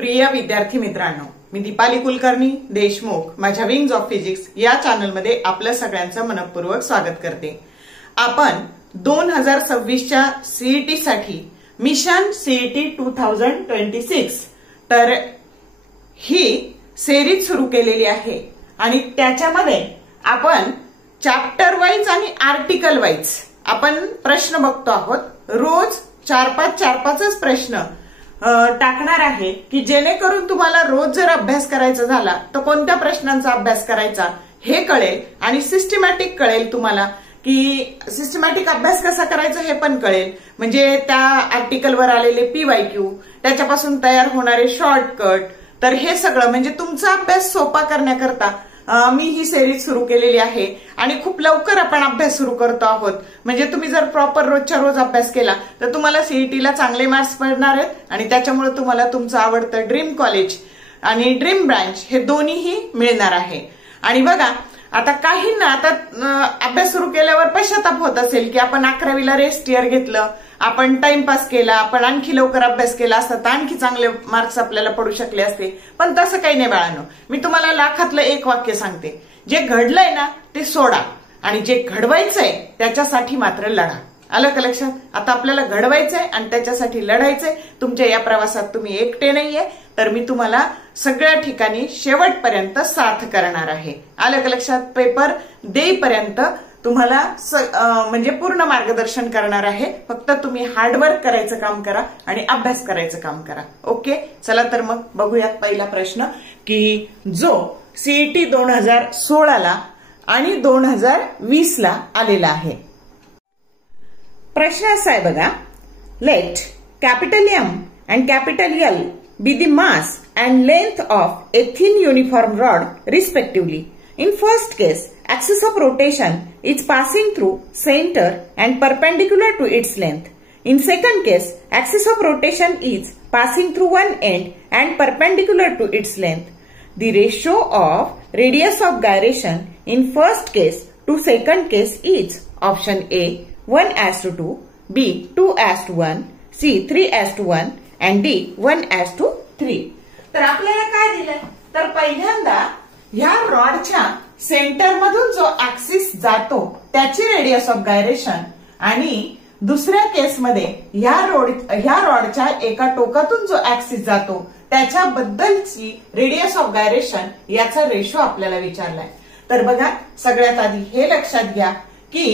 प्रिय विद्यार्थी मित्रांनो, मी दीपाली कुलकर्णी देशमुख माझ्या विंग्स ऑफ फिजिक्स या चॅनलमध्ये आपल्या सगळ्यांचं मनपूर्वक स्वागत करते। आपण 2026च्या सीईटी साठी मिशन सीईटी 2026 तर ही सिरीज सुरू केलेली आहे आणि त्याच्यामध्ये आपण चॅप्टर वाईज आणि आर्टिकल वाईज आपण प्रश्न बघतो आहोत। रोज 4-5 प्रश्न टाकणार आहे की जेणेकरून तुम्हाला रोज जर अभ्यास करायचा झाला तर कोणत्या प्रश्नांचा अभ्यास करायचा हे कळेल आणि सिस्टमॅटिक कळेल तुम्हाला की सिस्टमॅटिक अभ्यास कसा करायचा हे पण कळेल। म्हणजे त्या आर्टिकलवर आलेले पीवायक्यू, त्याच्यापासून तयार होणारे शॉर्टकट, तर हे सगळं म्हणजे तुमचा अभ्यास सोपा करण्याकरता मी ही सिरीज सुरू केलेली आहे आणि खूप लवकर आपण अभ्यास सुरू करतो आहोत। म्हणजे तुम्ही जर प्रॉपर रोजच्या रोज अभ्यास केला तर तुम्हाला सीईटीला चांगले मार्क्स पडणार आहेत आणि त्याच्यामुळे तुम्हाला तुमचं आवडतं ड्रीम कॉलेज आणि ड्रीम ब्रांच हे दोन्हीही मिळणार आहे। आणि बघा आता काहींना आता अभ्यास सुरू केल्यावर पश्चाताप होत असेल की आपण 11वीला रेस्ट इयर घेतलं, आपण टाइमपास केला, आपण आणखी लवकर अभ्यास केला असता तर आणखी चांगले मार्क्स आपल्याला पडू शकले असते। पण तसं काही नाही बाळांनो, मी तुम्हाला लाखातलं एक वाक्य सांगते, जे घडलंय ना ते सोडा आणि जे घडवायचंय त्याच्यासाठी मात्र लढा। आलं का लक्षात? आता आपल्याला घडवायचंय आणि त्याच्यासाठी लढायचंय। तुमच्या या प्रवासात तुम्ही एकटे नाहीये, तर मी तुम्हाला सगळ्या ठिकाणी शेवटपर्यंत साथ करणार आहे। आलं का लक्षात? पेपर देईपर्यंत तुम्हाला म्हणजे पूर्ण मार्गदर्शन करणार आहे। फक्त तुम्ही हार्डवर्क करायचं काम करा आणि अभ्यास करायचं काम करा। ओके, चला तर मग बघूयात पहिला प्रश्न की जो सीईटी 2016ला आणि 2020ला आलेला आहे। प्रश्न असा आहे बघा, let capital M and capital L be the mass and length of a thin uniform rod respectively. In first case, axis of rotation is passing through center and perpendicular to its length. In second case, axis of rotation is passing through one end and perpendicular to its length. The ratio of radius of gyration in first case to second case is option A 1:2, B 2:1, C 3:1 and D 1:3. तर आपल्याला काय दिलंय तर पहिल्यांदा ह्या रॉडच्या centre मधून जो axis जातो त्याची रेडियस ऑफ गायरेशन आणि दुसऱ्या केसमध्ये ह्या रॉडच्या एका टोकातून जो ऍक्सिस जातो त्याच्याबद्दलची रेडियस ऑफ गायरेशन याचा रेशो आपल्याला विचारलाय। तर बघा सगळ्यात आधी हे लक्षात घ्या की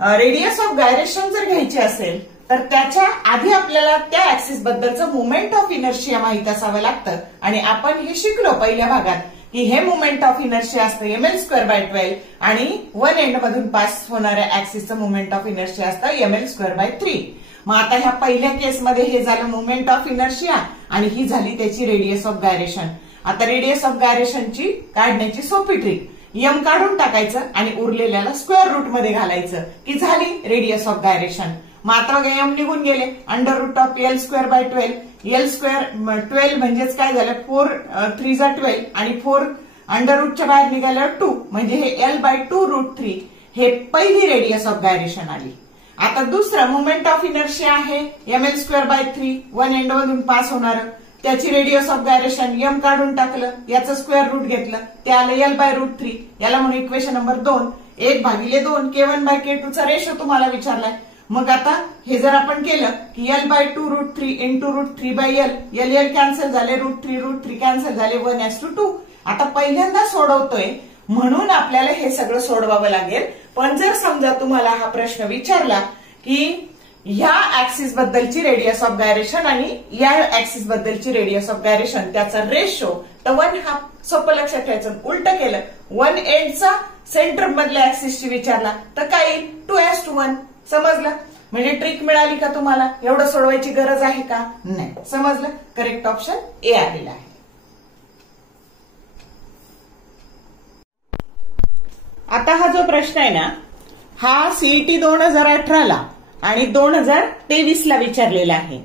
रेडियस ऑफ गायरेशन जर घ्यायची असेल तर त्याच्या आधी आपल्याला त्या ऍक्सिस बद्दलचं मुवमेंट ऑफ इनर्शिया माहित असावं लागतं आणि आपण हे शिकलो पहिल्या भागात की हे मुवमेंट ऑफ इनर्शिया असतं ml²/12 आणि वन एंड मधून पास होणाऱ्या ऍक्सिसचं मुवमेंट ऑफ इनर्शिया असतं ml²/3। मग आता ह्या पहिल्या केसमध्ये हे झालं मुवमेंट ऑफ इनर्शिया आणि ही झाली त्याची रेडियस ऑफ गायरेशन। आता रेडियस ऑफ गायरेशनची काढण्याची सोपी ट्रिक, एम काढून टाकायचं आणि उरलेल्याला स्क्वेअर रूट मध्ये घालायचं की झाली रेडियस ऑफ गायरेशन। मात्र एम निघून गेले, √L²/12, L²12 म्हणजेच काय झालं 4×3=12 आणि 4 अंडर रूटच्या बाहेर निघाल्यावर 2 म्हणजे हे L/2√3 हे पहिली रेडियस ऑफ गायरेशन आली। आता दुसरं मुवमेंट ऑफ इनर्शिया आहे ml²/3 वन एंड मधून पास होणार, त्याची रेडियस ऑफ गायरेशन एम काढून टाकलं, याचं स्क्वेअर रूट घेतलं, ते आलं L/√3। याला म्हणून इक्वेशन नंबर 2 1/2 K1/K2 चा रेशो तुम्हाला विचारलाय। मग आता हे जर आपण केलं की L/2√3 into √3/L, L cancel झाले, √3 कॅन्सल झाले, 1:2। आता पहिल्यांदा सोडवतोय म्हणून आपल्याला हे सगळं सोडवावं लागेल। पण जर समजा तुम्हाला हा प्रश्न विचारला की ह्या ऍक्सिस बद्दलची रेडियस ऑफ गायरेशन आणि या ऍक्सिस बद्दलची रेडियस ऑफ गायरेशन त्याचा रेशो, तर 1/2 सोपं लक्षात ठेवायचं। उलट केलं, वन एंडचा सेंटर मधल्या ऍक्सिसची विचारला तर काय 2:1। समजलं? म्हणजे ट्रिक मिळाली का तुम्हाला? एवढं सोडवायची गरज आहे का? नाही। समजलं? करेक्ट ऑप्शन ए आलेला आहे। आता हा जो प्रश्न आहे ना हा सीईटी 2018ला आणि 2023ला विचारलेला आहे।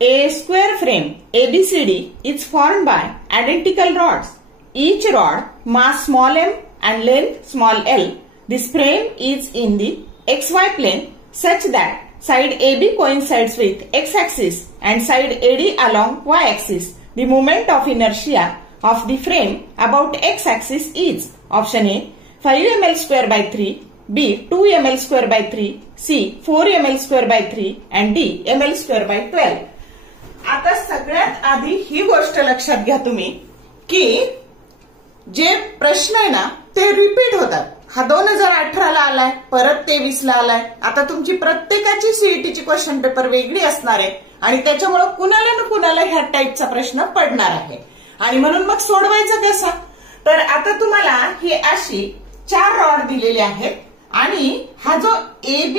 A square frame ABCD is formed by identical rods each rod mass small m and length small l. This frame is in the xy plane such that side AB coincides with x-axis and side AD along y-axis. The moment of inertia of the frame about x-axis is option A 5 ml square by 3, B 2 ml square by 3, C 4 ml square by 3 and D ml square by 12. आता सगळ्यात आधी ही गोष्ट लक्षात घ्या तुम्ही की जे प्रश्न आहे ना ते रिपीट होतात. हा 2018 ला आलाय, परत 23 ला आलाय. आता तुमची प्रत्येकाची सीईटीची क्वेश्चन पेपर वेगळी असणार आहे आणि त्याच्यामुळे कुणाला ना कुणाला ह्या टाईपचा प्रश्न पडणार आहे. आणि म्हणून मग सोडवायचं कसं, तर आता तुम्हाला ही अशी 4 रॉड दिलेले आहेत आणि हा जो AB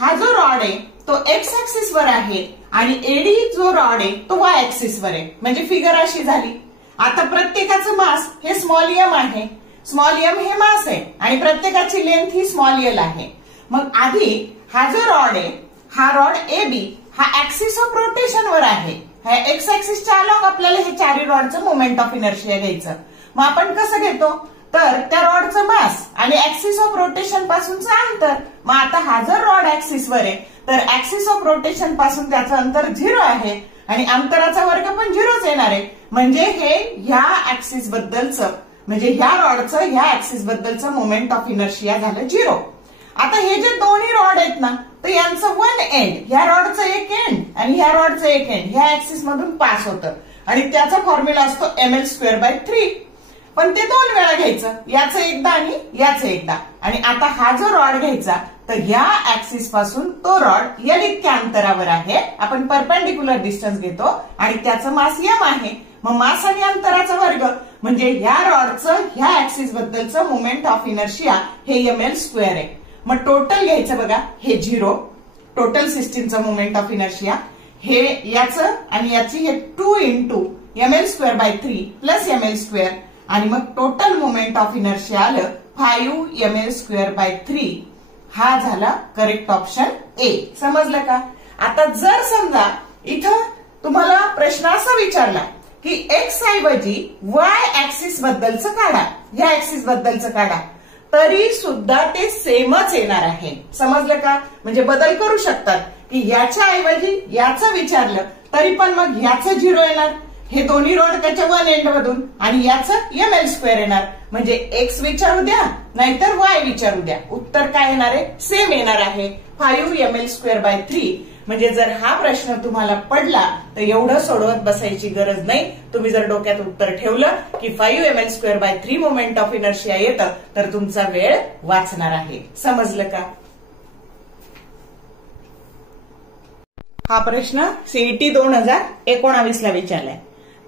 हा जो रॉड आहे तो एक्स ऍक्सिस वर आहे आणि एडी जो रॉड आहे तो वाय ऍक्सिस वर आहे. म्हणजे फिगर अशी झाली. आता प्रत्येकाचं मास हे स्मॉल एम आहे, स्मॉल एम हे मास आहे आणि प्रत्येकाची लेंथ ही स्मॉल एल आहे. मग आधी हा जो रॉड आहे हा रॉड AB हा ऍक्सिस ऑफ रोटेशन वर आहे. ह्या एक्स ऍक्सिसच्या अलॉंग आपल्याला हे चारही रॉडचं मोमेंट ऑफ इनर्शिया घ्यायचं. मग आपण कसं घेतो, तर त्या रॉडचं मास आणि ऍक्सिस ऑफ रोटेशन पासूनचं अंतर. मग आता हा जर रॉड ऍक्सिस वर आहे तर ऍक्सिस ऑफ रोटेशन पासून त्याचं अंतर 0 आहे आणि अंतराचा वर्ग पण 0च येणार आहे. म्हणजे हे ह्या ऍक्सिस बद्दलचं म्हणजे ह्या रॉडचं ह्या ऍक्सिस बद्दलचं मोमेंट ऑफ इनर्शिया झालं 0. आता हे जे दोन्ही रॉड आहेत ना तर यांचं वन एंड, ह्या रॉडचं एक एंड आणि ह्या रॉडचं एक एंड ह्या ऍक्सिस मधून पास होतं आणि त्याचा फॉर्म्युला असतो ml स्क्वेअर बाय 3. पण ते 2 वेळा घ्यायचं, याचं एकदा आणि याचं एकदा. आणि आता हा जो रॉड घ्यायचा तर ह्या ऍक्सिस पासून तो रॉड एल इतक्या अंतरावर आहे. आपण परपेंडिक्युलर डिस्टन्स घेतो आणि त्याचं मास m आहे. मग मास आणि अंतराचा वर्ग म्हणजे ह्या रॉडचं ह्या ऍक्सिस बद्दलचं मोमेंट ऑफ इनर्शिया हे ml स्क्वेअर आहे. मग टोटल घ्यायचं बघा, हे 0 टोटल सिस्टीमचं मोमेंट ऑफ इनर्शिया हे याचं आणि याची हे 2 into ml square by 3 plus ml square आणि मग टोटल मोमेंट ऑफ इनर्शिया आलं 5 ml स्क्वेअर बाय 3. हा झाला करेक्ट ऑप्शन ए. समजलं का. आता जर समजा इथं तुम्हाला प्रश्न असा विचारला की एक्स ऐवजी वाय ऍक्सिस बद्दलचं काढा, ह्या ऍक्सिस बद्दलचं काढा, तरी सुद्धा ते सेमच येणार आहे. समजलं का. म्हणजे बदल करू शकतात की याच्या ऐवजी याचं विचारलं तरी पण मग ह्याचं 0 येणार, हे दोन्ही रॉड त्याच्या वन एंड मधून आणि याचं ml स्क्वेअर येणार. म्हणजे एक्स विचारू द्या नाहीतर वाय विचारू द्या, उत्तर काय येणार आहे, सेम येणार आहे 5 ml स्क्वेअर बाय 3. म्हणजे जर हा प्रश्न तुम्हाला पडला तर एवढं सोडवत बसायची गरज नाही. तुम्ही जर डोक्यात उत्तर ठेवलं की 5 ml square by 3 moment of inertia येतं तर तुमचा वेळ वाचणार आहे. समजलं का. हा प्रश्न सीईटी 2019 ला विचारलाय.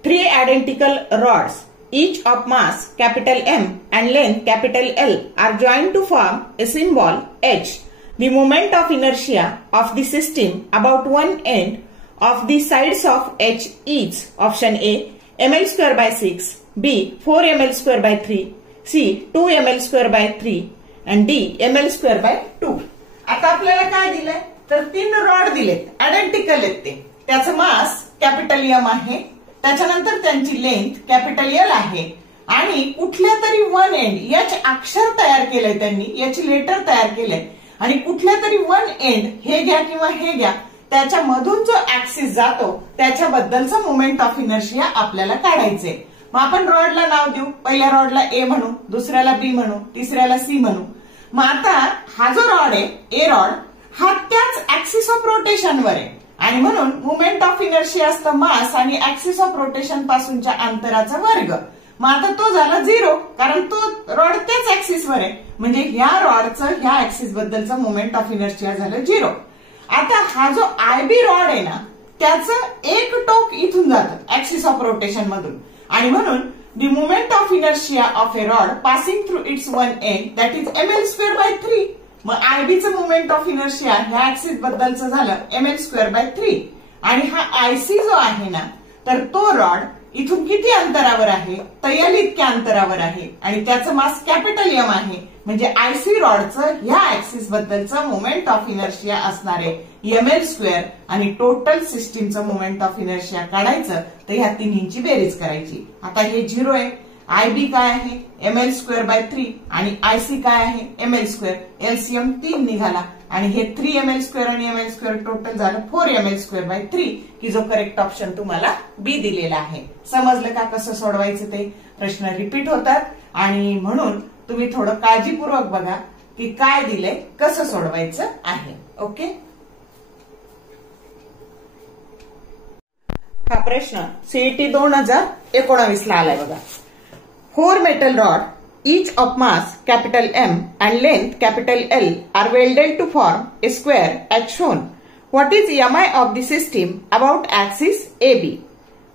3 identical rods, each of mass capital M and length capital L, are joined to form a symbol H. The moment of inertia of the system about one end of the sides of H is option A ml square by 6, B 4 ml square by 3, C 2 ml square by 3 and D ml square by 2. आता आपल्याला काय दिलंय तर 3 rod दिलेत, identical आहेत ते. त्याचं मास capital M आहे, त्याच्यानंतर त्यांची लेंथ कॅपिटल एल आहे आणि कुठल्या तरी वन एंड याचे अक्षर तयार केलंय त्यांनी, याची लेटर तयार केलंय आणि कुठल्या तरी वन एंड हे घ्या किंवा हे घ्या त्याच्या मधून जो ऍक्सिस जातो त्याच्याबद्दलचं मोमेंट ऑफ इनर्शिया आपल्याला काढायचंय. मग आपण रॉडला नाव देऊ, पहिल्या रॉडला ए म्हणू, दुसऱ्याला बी म्हणू, तिसऱ्याला सी म्हणू. मग आता हा जो रॉड आहे ए रॉड हा त्याच ऍक्सिस ऑफ रोटेशनवर आहे आणि म्हणून मोमेंट ऑफ इनर्शिया असतं मास आणि ऍक्सिस ऑफ रोटेशन पासूनच्या अंतराचा वर्ग. मग आता तो झाला 0 कारण तो रॉड त्याच ऍक्सिसवर आहे. म्हणजे ह्या रॉडचं ह्या ऍक्सिस बद्दलचं मोमेंट ऑफ इनर्शिया झालं 0. आता हा जो आयबी रॉड आहे ना त्याचं एक टोक इथून जातं ऍक्सिस ऑफ रोटेशन मधून आणि म्हणून the moment of inertia of A rod passing through it's one end that is ml square by 3. मग आयबीचं मोमेंट ऑफ इनर्शिया ह्या ऍक्सिस बद्दलचं झालं ml स्क्वेअर बाय 3 आणि हा आयसी जो आहे ना तर तो रॉड इथून किती अंतरावर आहे तर एल इतक्या अंतरावर आहे आणि त्याचं मास कॅपिटल एम आहे. म्हणजे आयसी रॉडचं ह्या ऍक्सिस बद्दलचं मोमेंट ऑफ इनर्शिया असणार आहे ml स्क्वेअर आणि टोटल सिस्टीमचं मोमेंट ऑफ इनर्शिया काढायचं तर ह्या तिन्हींची बेरीज करायची. आता हे 0 आहे IB काय आहे ml स्क्वेअर बाय 3 आणि IC काय आहे ml स्क्वेअर. एलसीएम 3 निघाला आणि हे 3 ml स्क्वेअर आणि ml स्क्वेअर टोटल झालं 4 ml स्क्वेअर बाय 3 की जो करेक्ट ऑप्शन तुम्हाला बी दिलेला आहे. समजलं का कसं सोडवायचं ते. प्रश्न रिपीट होतात आणि म्हणून तुम्ही थोडं काळजीपूर्वक बघा की काय दिलंय कसं सोडवायचं आहे. ओके. हा प्रश्न सीईटी 2019 ला आलाय बघा. 4 metal rod, each of mass capital M and length capital L are welded to form a square as shown. What is MI of the system about axis AB?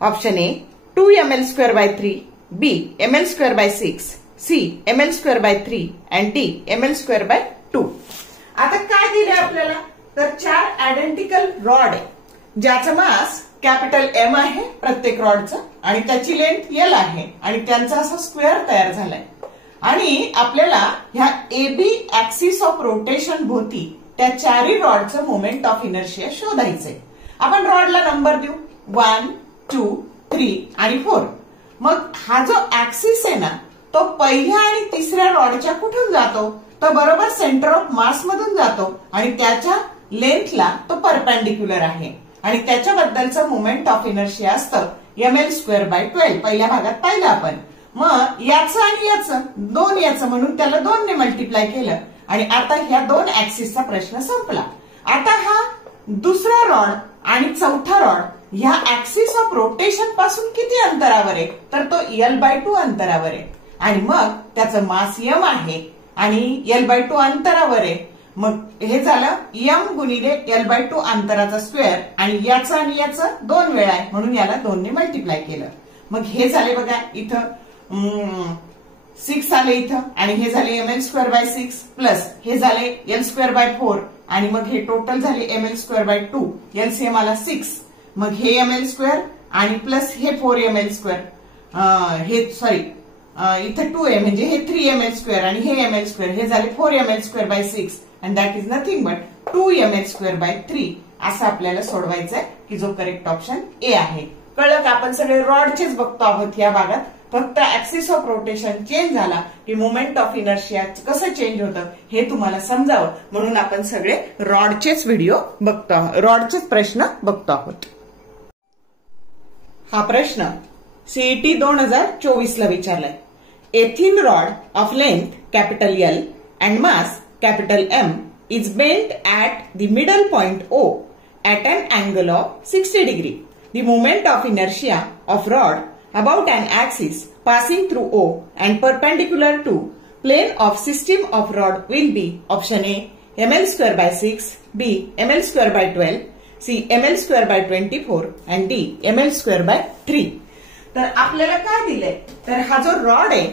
Option A 2 ml square by 3, B ml square by 6, C ml square by 3 and D ml square by 2. आता काय दिले आपल्याला तर 4 identical rod आहे ज्याचं मास capital M आहे प्रत्येक रॉडचं आणि त्याची लेंथ एल आहे आणि त्यांचा असा स्क्वेअर तयार झालाय आणि आपल्याला ह्या एबी ऍक्सिस ऑफ रोटेशन भोवती त्या चारही रॉडचं मोमेंट ऑफ इनर्शिया शोधायचंय. आपण रॉडला नंबर देऊ 1, 2, 3 आणि 4. मग हा जो ऍक्सिस आहे ना तो पहिल्या आणि तिसऱ्या रॉडच्या कुठून जातो तर बरोबर सेंटर ऑफ मास मधून जातो आणि त्याच्या लेंथला तो परपेंडिक्युलर आहे आणि त्याच्याबद्दलचं मोमेंट ऑफ इनर्शिया असतं ml स्क्वेअर बाय 12. पहिल्या भागात पाहिलं आपण. मग याचं आणि याचं म्हणून त्याला 2 ने मल्टिप्लाय केलं आणि आता ह्या 2 ऍक्सिसचा प्रश्न संपला. आता हा दुसरा रॉड आणि चौथा रॉड ह्या ऍक्सिस ऑफ रोटेशन पासून किती अंतरावर आहे तर तो L/2 अंतरावर आहे आणि मग त्याचं मास m आहे आणि L/2 अंतरावर आहे. मग हे झालं m गुणिले L/2 अंतराचा स्क्वेअर आणि याचं आणि याचं 2 वेळा आहे म्हणून याला 2 ने मल्टिप्लाय केलं. मग हे झाले बघा इथं 6 आले इथं आणि हे झाले ml स्क्वेअर बाय 6 प्लस हे झाले l स्क्वेअर बाय 4 आणि मग हे टोटल झाले ml स्क्वेअर बाय 2. एलसीएम आला 6. मग हे ml स्क्वेअर आणि प्लस हे 4 ml स्क्वेअर हे सॉरी इथं 2 आहे म्हणजे हे 3 ml स्क्वेअर आणि हे ml स्क्वेअर हे झाले 4 ml square by 6 and that is nothing but 2 ml square by 3 असं आपल्याला सोडवायचं आहे की जो करेक्ट ऑप्शन ए आहे. कळलं का. आपण सगळे रॉडचेच बघतो आहोत या भागात. फक्त ऍक्सिस ऑफ रोटेशन चेंज झाला की मोमेंट ऑफ इनर्शिया कसं चेंज होतं हे तुम्हाला समजावं म्हणून आपण सगळे रॉडचेच व्हिडिओ बघतो आहोत, रॉडचेच प्रश्न बघतो आहोत. हा प्रश्न सीईटी 2024 ला विचारलाय. A thin rod of length capital L and mass capital M is bent at the middle point O at an angle of 60 degree. The moment of inertia of rod about an axis passing through O and perpendicular to plane of system of rod will be option A ml square by 6, B ml square by 12, C ml square by 24 and D ml square by 3. तर आपल्याला काय दिलंय तर हा जो rod आहे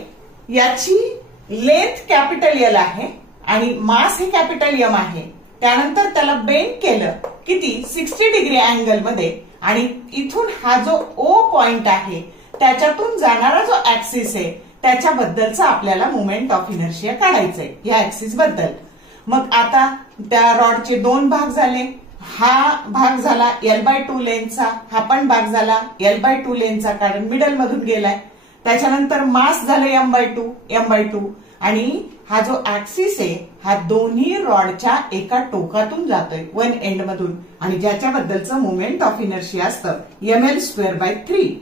याची length capital L आहे आणि मास हे कॅपिटल एम आहे. त्यानंतर त्याला बेंड केलं किती 60 डिग्री अँगल मध्ये आणि इथून हा जो ओ पॉइंट आहे त्याच्यातून जाणारा जो ऍक्सिस आहे त्याच्याबद्दलचा आपल्याला मोमेंट ऑफ इनर्शिया काढायचंय या ऍक्सिस बद्दल. मग आता त्या रॉडचे 2 भाग झाले. हा भाग झाला L/2 लेंथचा, हा पण भाग झाला L/2 लेंथचा कारण मिडल मधून गेलाय. त्याच्यानंतर मास झालं m/2 आणि हा जो ऍक्सिस आहे हा दोन्ही रॉडच्या एका टोकातून जातोय वन एंड मधून आणि ज्याच्याबद्दलचं मोमेंट ऑफ इनर्शिया असतं ml स्क्वेअर बाय 3.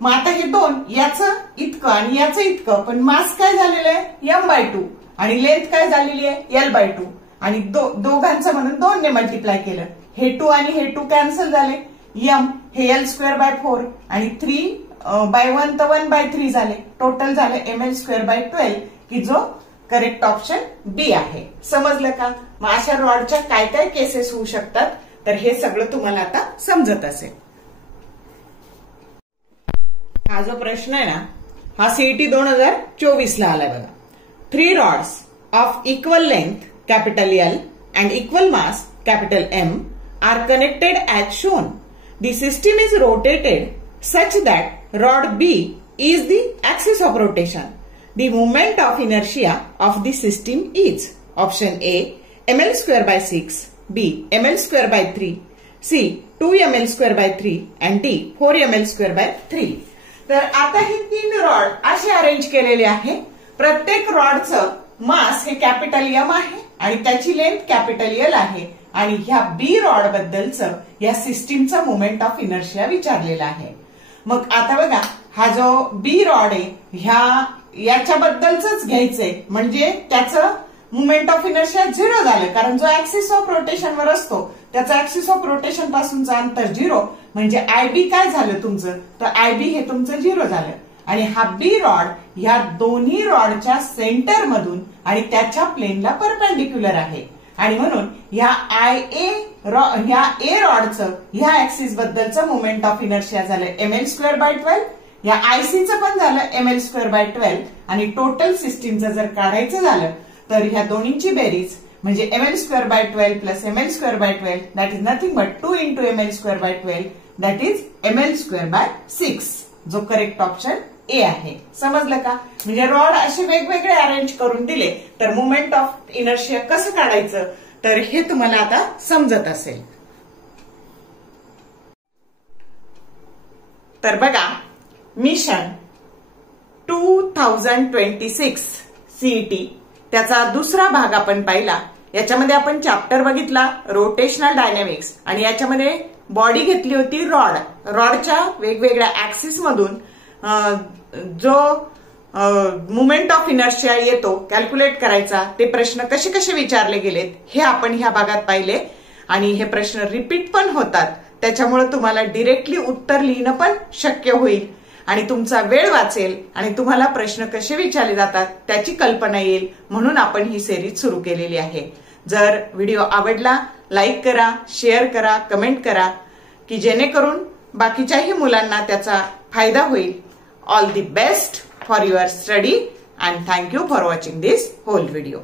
मग आता हे 2 याचं इतकं आणि याचं इतकं पण मास काय झालेलं आहे m/2 आणि लेंथ काय झालेली आहे L/2 आणि दोघांचं म्हणून 2 ने मल्टिप्लाय केलं. हे 2 आणि हे 2 कॅन्सल झाले. m हे L स्क्वेअर बाय 4 आणि 3 बाय 1 तर 1/3 झाले. टोटल झाले ml स्क्वेअर बाय 12 की जो करेक्ट ऑप्शन बी आहे. समजलं का. मग अशा रॉडच्या काय काय केसेस होऊ शकतात तर हे सगळं तुम्हाला आता समजत असेल. हा जो प्रश्न आहे ना हा सीईटी 2024 ला आलाय बघा. 3 rods of equal length capital L and equal mass capital M are connected as shown. The system is rotated such that rod B is the axis of rotation. The moment of inertia of the system is option A ml square by 6, B ml square by 3, C 2 ml square by 3 and D 4 ml square by 3. तर आता हे 3 rod असे arrange केलेले आहे. प्रत्येक रॉडचं मास हे capital M आहे आणि त्याची लेंथ कॅपिटल एल आहे आणि ह्या बी रॉड बद्दलचं या सिस्टीमचं मोमेंट ऑफ इनर्शिया विचारलेला आहे. मग आता बघा हा जो बी रॉड आहे याच्याबद्दलच घ्यायचंय म्हणजे त्याचं मोमेंट ऑफ इनर्शिया 0 झालं, कारण जो ऍक्सिस ऑफ रोटेशनवर असतो त्याचा ऍक्सिस ऑफ रोटेशन पासूनचं अंतर 0 म्हणजे आयबी काय झालं तुमचं, तर आयबी हे तुमचं 0 झालं. आणि हा बी रॉड ह्या दोन्ही रॉडच्या सेंटर मधून आणि त्याच्या प्लेनला परपेंडिक्युलर आहे आणि म्हणून ह्या ए रॉडचं ह्या ऍक्सिस बद्दलचं मोमेंट ऑफ इनर्शिया झालं ml²/12. या आयसीचं पण झालं ml²/12 आणि टोटल सिस्टीमचं जर काढायचं झालं तर ह्या दोन्हीची बेरीज म्हणजे ml²/12 plus ml²/12 that is nothing but 2 into ml²/12 that is ml²/6 जो करेक्ट ऑप्शन ए आहे. समजलं का? म्हणजे रॉड असे वेगवेगळे अरेंज करून दिले तर मोमेंट ऑफ इनर्शिया कसं काढायचं तर हे तुम्हाला आता समजत असेल. तर बघा मिशन 2026 सीईटी त्याचा दुसरा भाग आपण पाहिला. याच्यामध्ये आपण चॅप्टर बघितला रोटेशनल डायनॅमिक्स आणि याच्यामध्ये बॉडी घेतली होती रॉडच्या वेगवेगळ्या ऍक्सिस मधून जो मोमेंट ऑफ इनर्शिया येतो कॅल्क्युलेट करायचा ते प्रश्न कसे कसे विचारले गेलेत हे आपण ह्या भागात पाहिले आणि हे प्रश्न रिपीट पण होतात त्याच्यामुळे तुम्हाला डिरेक्टली उत्तर लिहिणं पण शक्य होईल आणि तुमचा वेळ वाचेल आणि तुम्हाला प्रश्न कसे विचारले जातात त्याची कल्पना येईल म्हणून आपण ही सिरीज सुरू केलेली आहे. जर व्हिडिओ आवडला लाईक करा, शेअर करा, कमेंट करा की जेणेकरून बाकीच्याही मुलांना त्याचा फायदा होईल. All the best for your study and thank you for watching this whole video.